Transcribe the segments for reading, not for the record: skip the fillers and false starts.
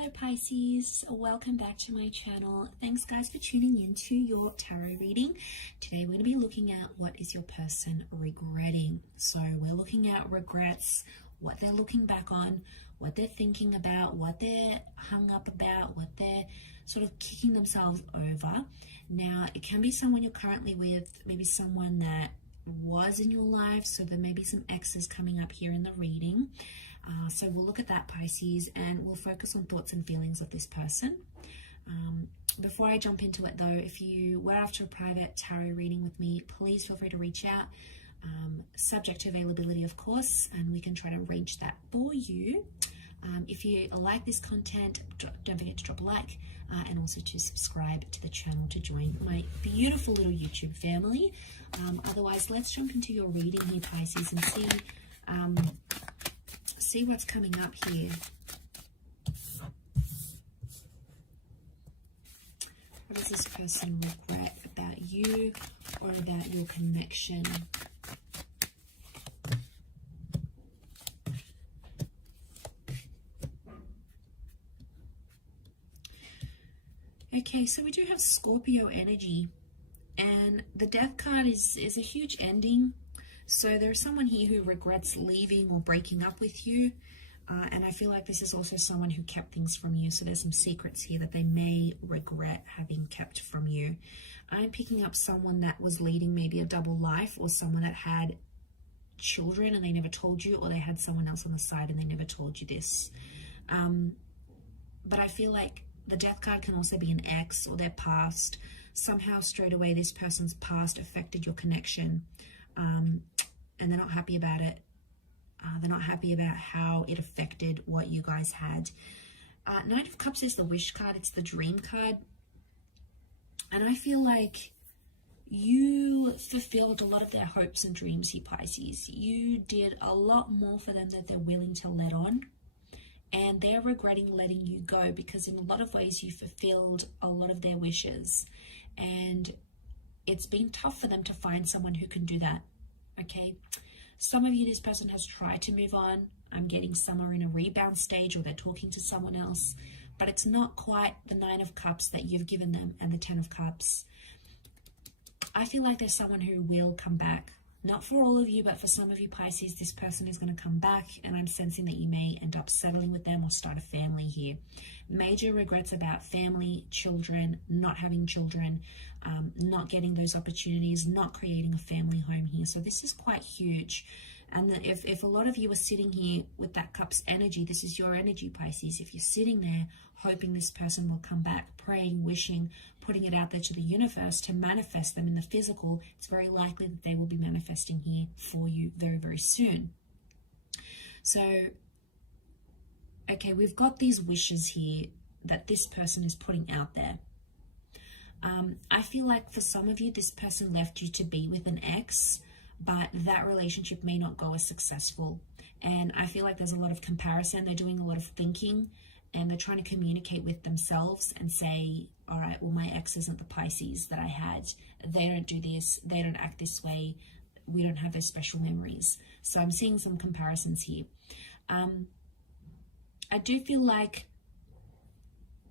Hello Pisces, welcome back to my channel. Thanks guys for tuning in to your tarot reading. Today we're going to be looking at what is your person regretting. So we're looking at regrets, what they're looking back on, what they're thinking about, what they're hung up about, what they're sort of kicking themselves over. Now it can be someone you're currently with, maybe someone that was in your life, so there may be some exes coming up here in the reading. So we'll look at that, Pisces, and we'll focus on thoughts and feelings of this person. Before I jump into it though, if you were after a private tarot reading with me, please feel free to reach out, subject to availability of course, and we can try to arrange that for you. If you like this content, don't forget to drop a like and also to subscribe to the channel to join my beautiful little YouTube family. Otherwise, let's jump into your reading here, Pisces, and see what's coming up here. What does this person regret about you or about your connection? Okay, so we do have Scorpio energy, and the Death card is a huge ending. So there's someone here who regrets leaving or breaking up with you. And I feel like this is also someone who kept things from you. So there's some secrets here that they may regret having kept from you. I'm picking up someone that was leading maybe a double life, or someone that had children and they never told you, or they had someone else on the side and they never told you this. But I feel like the Death card can also be an ex or their past. Somehow straight away this person's past affected your connection. And they're not happy about it. They're not happy about how it affected what you guys had. Knight of Cups is the wish card. It's the dream card. And I feel like you fulfilled a lot of their hopes and dreams here, Pisces. You did a lot more for them than they're willing to let on. And they're regretting letting you go because in a lot of ways you fulfilled a lot of their wishes. And it's been tough for them to find someone who can do that. Okay, some of you, this person has tried to move on. I'm getting somewhere in a rebound stage, or they're talking to someone else, but it's not quite the Nine of Cups that you've given them and the Ten of Cups. I feel like there's someone who will come back. Not for all of you, but for some of you, Pisces, this person is going to come back, and I'm sensing that you may end up settling with them or start a family here. Major regrets about family, children, not having children, not getting those opportunities, not creating a family home here. So this is quite huge. And if a lot of you are sitting here with that Cups energy, this is your energy, Pisces. If you're sitting there hoping this person will come back, praying, wishing, putting it out there to the universe to manifest them in the physical, it's very likely that they will be manifesting here for you very, very soon. So, okay, we've got these wishes here that this person is putting out there. I feel like for some of you, this person left you to be with an ex, but that relationship may not go as successful. And I feel like there's a lot of comparison. They're doing a lot of thinking, and they're trying to communicate with themselves and say, all right, well, my ex isn't the Pisces that I had. They don't do this. They don't act this way. We don't have those special memories. So I'm seeing some comparisons here. I do feel like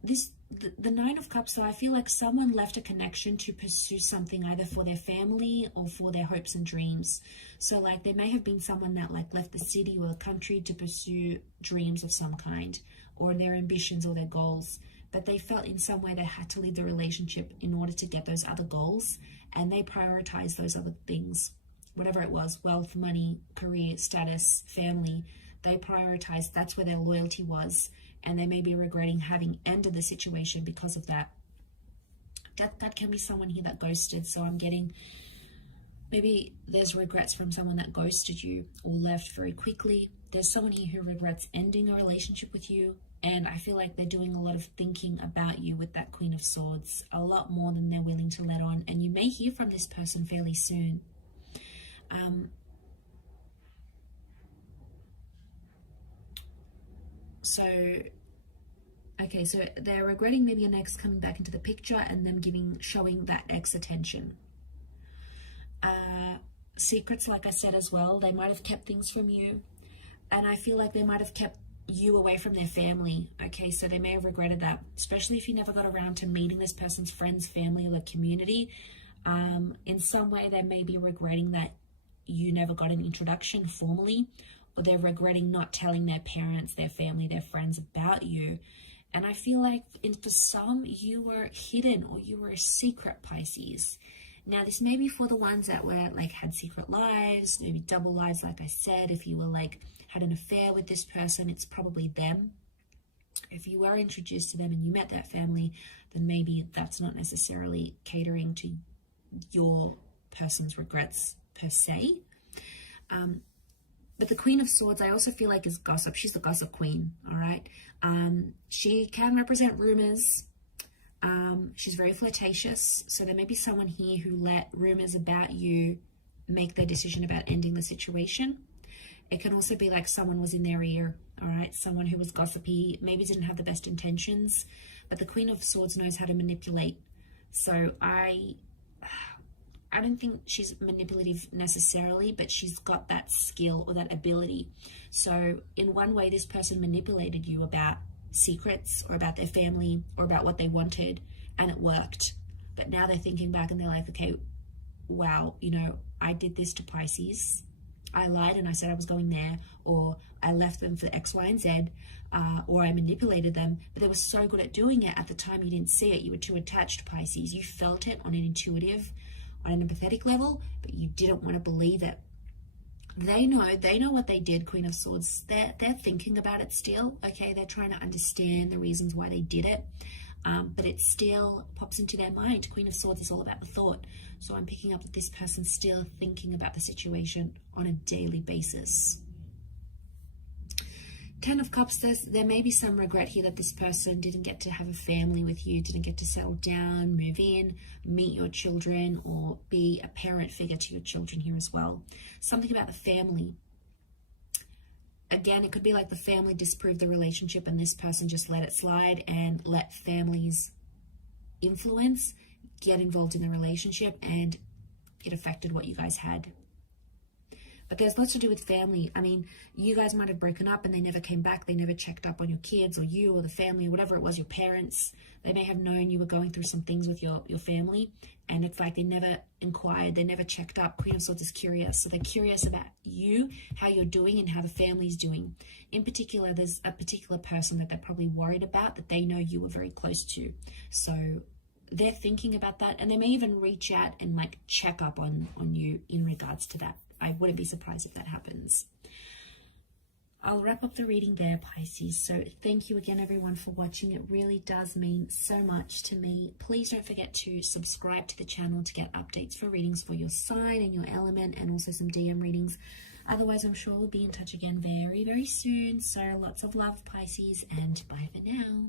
the Nine of Cups, so I feel like someone left a connection to pursue something either for their family or for their hopes and dreams. So like there may have been someone that like left the city or the country to pursue dreams of some kind, or their ambitions or their goals, but they felt in some way they had to leave the relationship in order to get those other goals, and they prioritized those other things, whatever it was, wealth, money, career, status, family. They prioritized, that's where their loyalty was, and they may be regretting having ended the situation because of that. That can be someone here that ghosted. So I'm getting, maybe there's regrets from someone that ghosted you or left very quickly. There's someone here who regrets ending a relationship with you, and I feel like they're doing a lot of thinking about you with that Queen of Swords, a lot more than they're willing to let on, and you may hear from this person fairly soon. Okay, so they're regretting maybe an ex coming back into the picture and them showing that ex attention. Secrets, like I said as well, they might have kept things from you, and I feel like they might have kept you away from their family. Okay, so they may have regretted that, especially if you never got around to meeting this person's friends, family, or the community. In some way, they may be regretting that you never got an introduction formally, or they're regretting not telling their parents, their family, their friends about you. And I feel like for some, you were hidden, or you were a secret Pisces. Now, this may be for the ones that were like had secret lives, maybe double lives, like I said. If you were like had an affair with this person, it's probably them. If you were introduced to them and you met that family, then maybe that's not necessarily catering to your person's regrets per se. But the Queen of Swords, I also feel like is gossip. She's the gossip queen, all right? She can represent rumors. She's very flirtatious. So there may be someone here who let rumors about you make their decision about ending the situation. It can also be like someone was in their ear, all right? Someone who was gossipy, maybe didn't have the best intentions, but the Queen of Swords knows how to manipulate. So I don't think she's manipulative necessarily, but she's got that skill or that ability. So in one way, this person manipulated you about secrets or about their family or about what they wanted, and it worked. But now they're thinking back and they're like, okay, wow, you know, I did this to Pisces. I lied and I said I was going there, or I left them for X, Y, and Z, or I manipulated them, but they were so good at doing it at the time you didn't see it. You were too attached to Pisces. You felt it on an intuitive, on an empathetic level, but you didn't want to believe it. They know what they did, Queen of Swords. They're thinking about it still, okay? They're trying to understand the reasons why they did it, but it still pops into their mind. Queen of Swords is all about the thought. So I'm picking up that this person's still thinking about the situation on a daily basis. Ten of Cups, there may be some regret here that this person didn't get to have a family with you, didn't get to settle down, move in, meet your children, or be a parent figure to your children here as well. Something about the family. Again, it could be like the family disproved the relationship and this person just let it slide and let family's influence get involved in the relationship, and it affected what you guys had. But there's lots to do with family. I mean, you guys might have broken up and they never came back. They never checked up on your kids or you or the family or whatever it was, your parents. They may have known you were going through some things with your family, and it's like they never inquired, they never checked up. Queen of Swords is curious. So they're curious about you, how you're doing, and how the family's doing. In particular, there's a particular person that they're probably worried about that they know you were very close to. So they're thinking about that, and they may even reach out and like check up on you in regards to that. I wouldn't be surprised if that happens. I'll wrap up the reading there, Pisces. So thank you again, everyone, for watching. It really does mean so much to me. Please don't forget to subscribe to the channel to get updates for readings for your sign and your element, and also some DM readings. Otherwise, I'm sure we'll be in touch again very, very soon. So lots of love, Pisces, and bye for now.